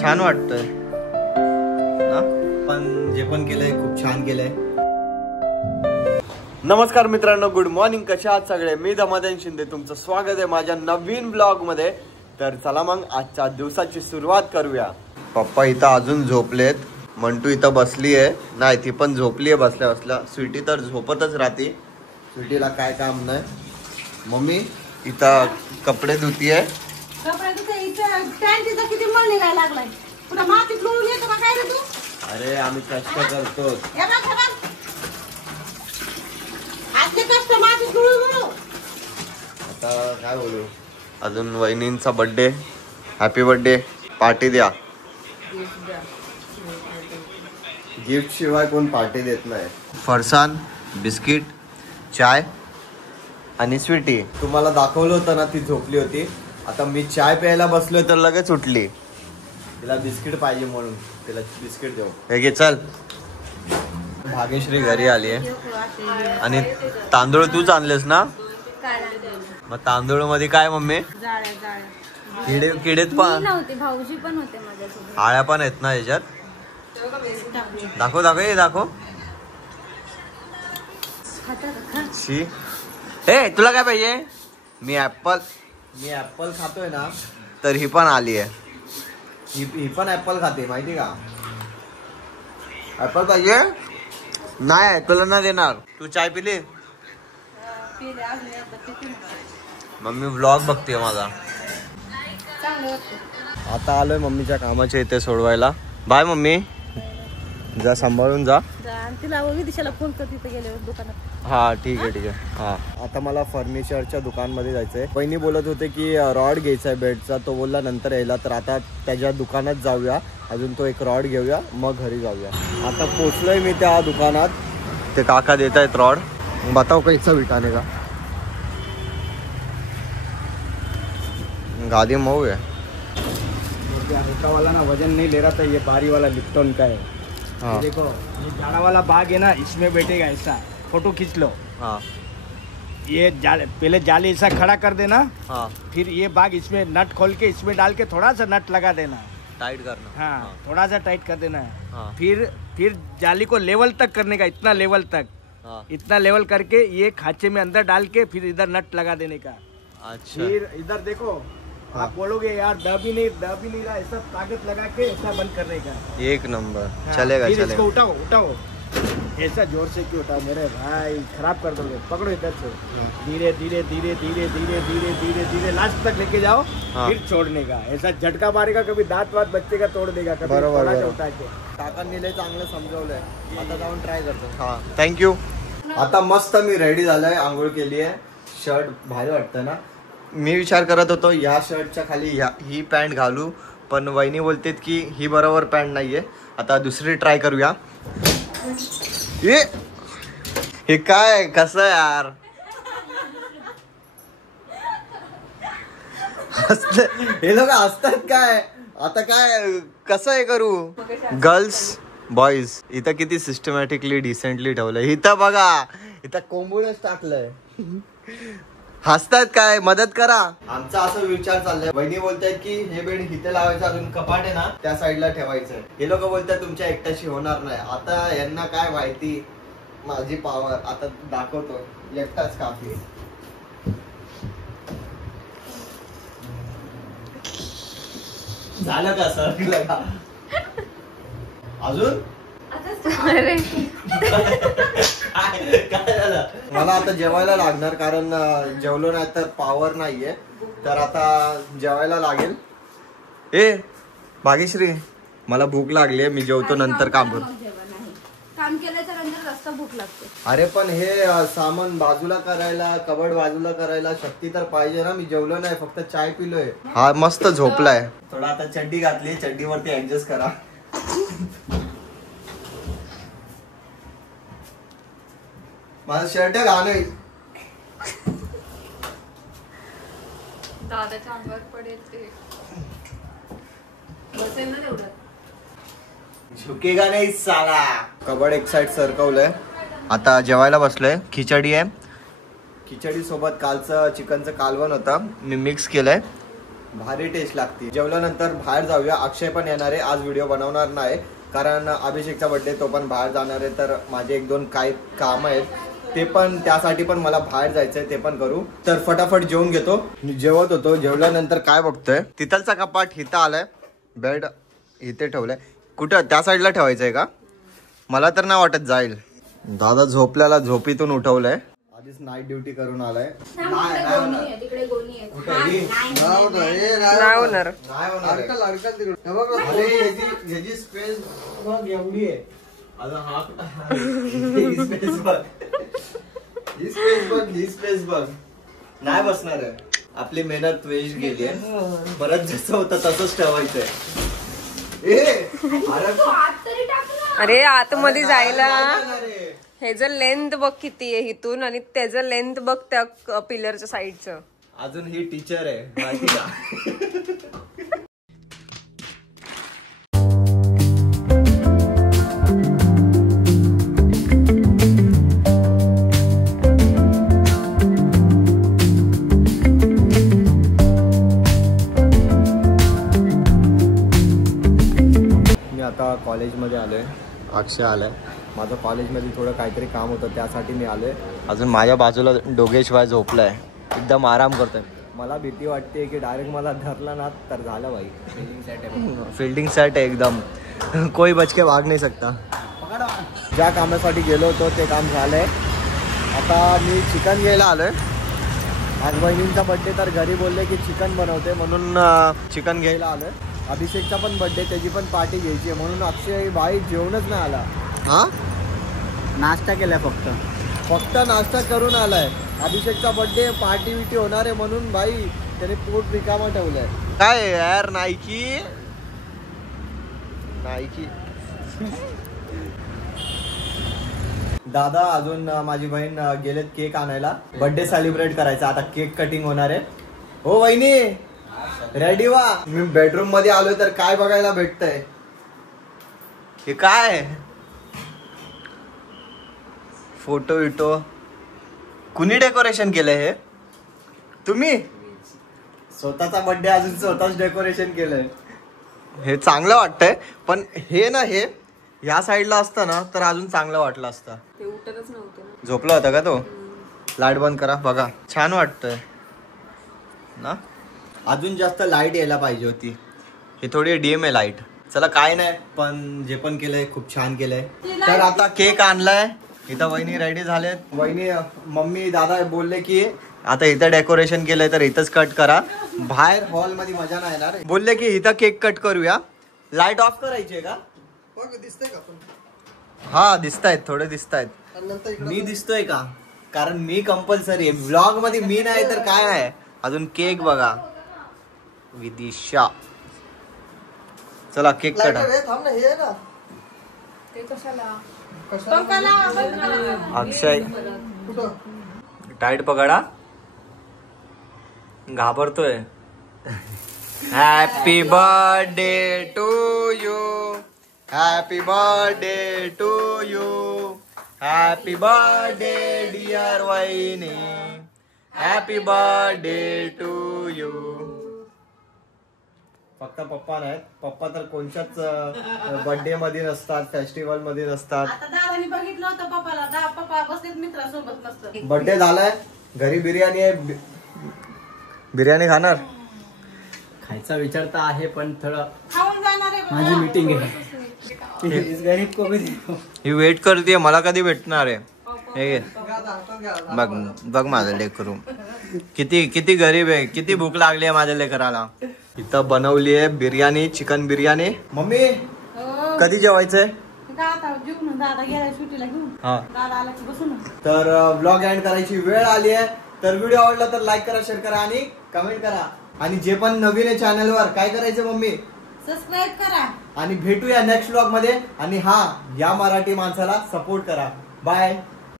छान वाटतंय ना, पण जे पण केलंय खूप छान केलंय. नमस्कार मित्रांनो, गुड मॉर्निंग. कशा आहात सगळे? मी धमाधन शिंदे, तुमचं स्वागत आहे माझ्या नवीन ब्लॉग मध्ये. तर चला मग आजच्या दिवसाची सुरुवात करूया. पप्पा इथं अजून झोपलेत, मंटू इथं बसली आहे. नाही, ती पण झोपली आहे बसल्या बसल्या. स्वीटी तर झोपतच राहते, स्वीटीला काय काम नाही. मम्मी इथं कपडे धुतीये. अरे आम्ही कष्ट करतो. आता काय बोलू, अजून वहिनींचा बर्थडे. हॅपी बर्थडे, पार्टी द्या. गिफ्ट शिवाय कोण पार्टी देत नाही. फरसान, बिस्किट, चाय आणि स्वीटी. तुम्हाला दाखवलं होतं ना, ती झोपली होती. आता मी चाय प्यायला बसलोय तर लगेच उठली. तिला बिस्किट पाहिजे म्हणून तिला बिस्किट देऊ. हे घे, चल. भाग्यश्री घरी आली आहे आणि तांदूळ तूच आणलेस ना? मग तांदूळ मध्ये काय मम्मी? किडेत पण भाऊजी पण होते माझ्यासोबत. आळ्या पण आहेत ना याच्यात? दाखव दाखव, हे दाखव. शी, हे तुला काय पाहिजे? मी ऍपल खातोय ना, तर ही पण आली आहे. ही पण ऍपल खाते, माहिती का? ऍपल पाहिजे? नाही, तुला नाही देणार. तू चाय पिली? मम्मी व्लॉग बघते माझा. आता आलोय मम्मीच्या कामाच्या इथे सोडवायला. बाय मम्मी, जा सांभाळून जा. तिला विदिशाला फोन कर तिथे गेल्यावर दुकानात. हा ठीक आहे ठीक आहे. हा, आता मला फर्निचरच्या दुकानमध्ये जायचंय. बहिणी बोलत होते की रॉड घ्यायचा आहे बेडचा. तो बोलला नंतर यायला, तर आता त्याच्या दुकानात जाऊया. अजून तो एक रॉड घेऊया, मग घरी जाऊया. आता पोचलोय मी त्या दुकानात. ते काका देत आहेत रॉड. बताओ कैसा बिठाने का. गादी मऊ है. हल्का वाला ना वजन नहीं ले रहा था, ये भारी वाला लिप्टन का है. हाँ. देखो ये जाड़ा वाला बाग है ना, इसमें बैठेगा ऐसा. फोटो खींच लो. हाँ. ये पहले जाली ऐसा खड़ा कर देना. हाँ. फिर ये बाग इसमें नट खोल के इसमें डाल के थोड़ा सा नट लगा देना. टाइट करना. हाँ, थोड़ा सा टाइट कर देना है. हाँ. फिर जाली को लेवल तक करने का, इतना लेवल तक. हाँ. इतना लेवल करके ये खांचे में अंदर डाल के फिर इधर नट लगा देने का. अच्छा. फिर इधर देखो. हाँ. आप बोलोगे यार दब ही नहीं रहा, ऐसा ताकत लगा के ऐसा बंद करने का. एक नंबर. हाँ. चलेगा फिर चलेगा. इसको उठाओ. ऐसा जोर से क्यों उठाओ मेरे भाई, खराब कर दोगे. पकड़ो इधर से. धीरे धीरे धीरे धीरे धीरे धीरे धीरे धीरे लास्ट तक लेके जाओ. हाँ. फिर छोड़ने का. ऐसा झटका मारेगा, कभी दांत वात बच्चे का तोड़ देगा. कभी बरोबर. उठा के काकांनी लय चांगलं समजवलंय. आता जाऊन ट्राय करतो. हा, थँक्यू. आता मस्त मी रेडी झालोय, आंघोळ केली आहे. शर्ट भारी वाटतं ना. मी विचार करत होतो या शर्टच्या खाली ही पॅन्ट घालू, पण वहिनी बोलतेत की ही बरोबर पॅन्ट नाहीये. आता दुसरी ट्राय करूया. हे काय, कसं यार? हे लोक हसतात काय? आता काय कसं हे करू? गर्ल्स बॉईज इथं किती सिस्टमॅटिकली डिसेंटली ठेवलंय. इथं बघा, इथं कोंबूनच टाकलंय. हसतात काय? मदत करा. आमचा असा विचार चाललाय. बहिणी बोलतायत की हे बेड इथे लावायचं, अजून कपाट आहे ना त्या साईडला ठेवायचं. हे लोक बोलतात तुमच्या एकट्याशी होणार नाही. आता यांना काय माहिती माझी पॉवर. आता दाखवतो, एकटाच काफी. झालं का सर? अजून काय झालं? मला आता जेवायला लागणार, कारण जेवलो नाही तर पॉवर नाहीये. तर आता जेवायला लागेल. ए भाग्यश्री, मला भूक लागली, मी जेवतो नंतर. काम केल्याच्या नंतर जास्त भूक लागते. अरे पण हे सामान बाजूला करायला, कबड बाजूला करायला शक्ती तर पाहिजे ना. मी जेवलो नाही, फक्त चाय पिलोय. हा मस्त झोपलाय. थोडा आता चड्डी घातली, चड्डीवरती ऍडजस्ट करा. माझं शर्ट घालून दादाच्या अंगावर पडेल ते. बसेल ना तेवढं. झुकेगा नाही साला. कबड एक साइड सरकवलंय. आता जेवायला बसलोय. खिचडी आहे. खिचडी सोबत कालचं चिकनचं कालवण होतं, मी मिक्स केलंय, भारी टेस्ट लागते. जेवल्यानंतर बाहेर जाऊया. अक्षय पण येणार आहे. आज व्हिडिओ बनवणार नाही कारण अभिषेकचा बर्थडे, तो पण बाहेर जाणार आहे. तर माझे 1-2 काही काम आहेत, ते पण त्यासाठी पण मला बाहेर जायचंय, ते पण करू. तर फटाफट जेवून घेतो. मी जेवत होतो, जेवल्यानंतर काय बघतोय, तिथलचा कपाट इथं आलाय, बेड इथे ठेवलाय. कुठं त्या साईडला ठेवायचंय का? मला तर नाही वाटत जाईल. दादा झोपल्याला झोपीतून उठवलंय, आधीच नाईट ड्युटी करून आलाय. तिकडे गोणी आहे. स्पेस बघ एवढी आहे. ही स्पेस बघ, नाही बसणार आहे. आपली मेहनत वेस्ट गेली आहे. परत जसं होतं तसंच ठेवायचंय. अरे आतमध्ये जायला हे जर लेंथ बघ किती आहे इथून, आणि त्याचं लेंथ बघ त्या पिलरच्या साईडचं. अजून ही टीचर आहे माहिती का? आता कॉलेजमध्ये आलोय, अक्षय आलाय. माझं कॉलेजमध्ये थोडं काहीतरी काम होतं, त्यासाठी मी आलोय. अजून माझ्या बाजूला डोगेशबाई झोपलाय, एकदम आराम करतोय. मला भीती वाटते की डायरेक्ट मला धरला ना तर झालं भाई. फील्डिंग सेट आहे एकदम, कोई बच के भाग नाही सकता. ज्या कामासाठी गेलो होतो ते काम झालंय. आता मी चिकन घ्यायला आलोय. आज बहिणींचा बर्थडे, तर घरी बोलले की चिकन बनवते, म्हणून चिकन घ्यायला आलोय. अभिषेकचा पण बर्थडे, त्याची पण पार्टी घ्यायची आहे, म्हणून अक्षय भाई जेवणच नाही आला. हा, नाश्ता केलाय, फक्त नाश्ता करून आलाय. अभिषेकचा बर्थडे, पार्टी विटी होणार आहे म्हणून भाई त्याने पोट रिकामा ठेवलंय. काय यार, नाईकी दादा अजून माझी बहीण गेलेत केक आणायला, बर्थडे सेलिब्रेट करायचा. आता केक कटिंग होणार आहे. हो वहिनी, रेडी व्हा. मी बेडरूम मध्ये आलोय तर काय बघायला भेटतंय, हे काय फोटो विटो, कुणी डेकोरेशन केलंय? हे तुम्ही? स्वतःचा बर्थडे अजून स्वतःच डेकोरेशन केलंय. हे चांगलं वाटतंय, पण हे ना, हे या साईडला असतं ना तर अजून चांगलं वाटलं असतं. ते उठतच नव्हतं. झोपला होता का तो? लाईट बंद करा, बघा छान वाटतंय ना. अजून जास्त लाईट यायला पाहिजे होती, हे थोडी डीम आहे लाईट. चला काय नाही, पण जे पण केलंय खूप छान केलंय. तर आता केक आणलाय, इथं वहिनी रेडी झालेत. वहिनी, मम्मी, दादा बोलले की आता इथं डेकोरेशन केलंय तर इथंच कट करा, बाहेर हॉल मध्ये मजा नाही येणार. बोलले की इथं केक कट करूया. लाईट ऑफ करायची आहे का? दिसतंय का? हा दिसतायत, थोडे दिसतायत. मी दिसतोय का? कारण मी कंपल्सरी आहे व्लॉग मध्ये, मी नाही तर काय आहे. अजून केक बघा, विदिशा. चला केक कटा. अक्षय टाईट पकडा, घाबरतोय. Happy birthday to you, happy birthday to you, happy birthday dear वहिनी, हॅपी बर्थडे टू यू. फक्त पप्पा नाहीत, पप्पा तर कोणत्याच बर्थडे मध्ये नसतात, फेस्टिवल मध्ये नसतात. बघितलं होतं पप्पाला, पप्पा बसलेत मित्रासोबत मस्त. बर्थडे झालाय, घरी बिर्याणी आहे. बिर्याणी खाणार? खायचा विचार तर आहे, पण थोडं खाऊन जाणार आहे. माझी मीटिंग आहे. गरीब को भी ही वेट करते, मला कधी भेटणार आहे. हे बघ बघ माझं लेकरू किती गरीब आहे, किती भूक लागली आहे माझ्या लेकराला. इथं बनवली आहे बिर्याणी, चिकन बिर्याणी. मम्मी कधी जेवायचंय? हा, तर ब्लॉग एंड करायची वेळ आली आहे. तर व्हिडिओ आवडला तर लाईक करा, शेअर करा आणि कमेंट करा. आणि जे पण नवीन आहे चॅनलवर, काय करायचं मम्मी? सबस्क्राईब करा. आणि भेटूया नेक्स्ट व्लॉग मध्ये. आणि हा, या मराठी माणसाला सपोर्ट करा. बाय.